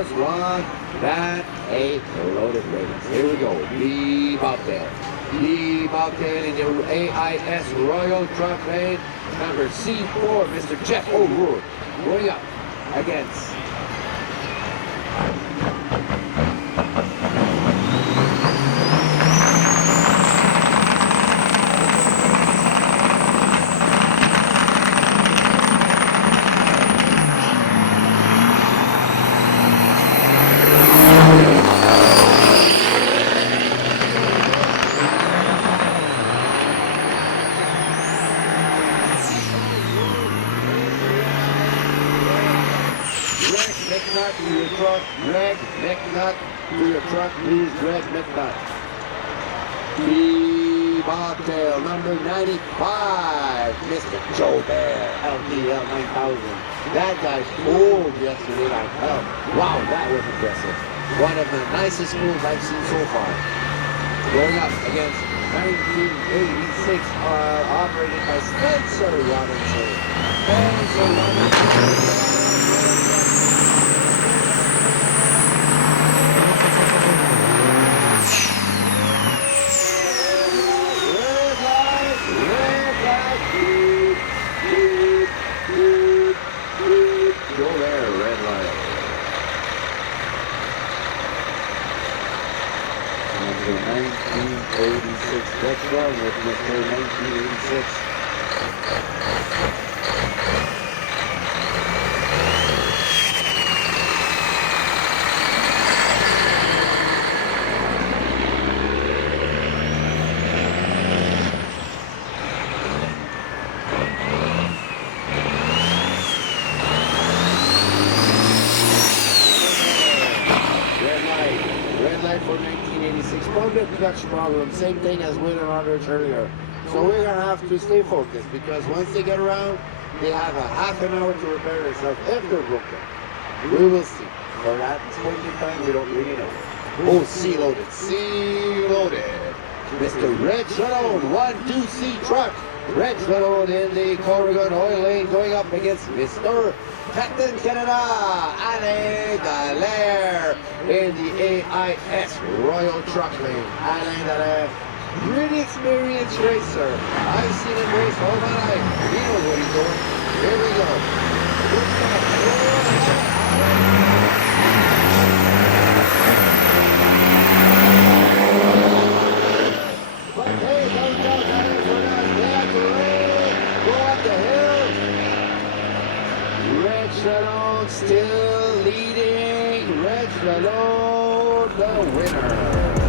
just won that a loaded race. Here we go. Leave out there. Leave out there in the AIS Royal Truck Lane. Number C4, Mr. Jeff O'Rourke, going up against McNutt to your truck, Greg McNutt to your truck, please, Greg McNutt. The bobtail, number 95, Mr. Joe Bear, LTL 9000. That guy pulled yesterday like hell. Wow, that was impressive. One of the nicest moves I've seen so far. Going up against 1986, operated by Spencer Robinson. Spencer Robinson. Number 1986. What's wrong with Mr. 1986? Red light for 1986. Probably a production problem. Same thing as Winter Roberts earlier. So we're going to have to stay focused because once they get around, they have a half an hour to repair themselves if they're broken. We will see. For that point in time, we don't really know. Oh, C-loaded. C-loaded. Mr. Reg Shalom, 1-2C truck. Reg Shalom in the Corrigan oil lane going up against Mr. Captain Canada, Alain Dallaire in the AIS Royal Truck Lane. Alain Dallaire, pretty experienced racer. I've seen him race all my life. He knows what he's doing. Here we go. But hey, don't doubt that for us. They have to race. Go up the hill. Red Shalom still leading. Red Shalom, the winner.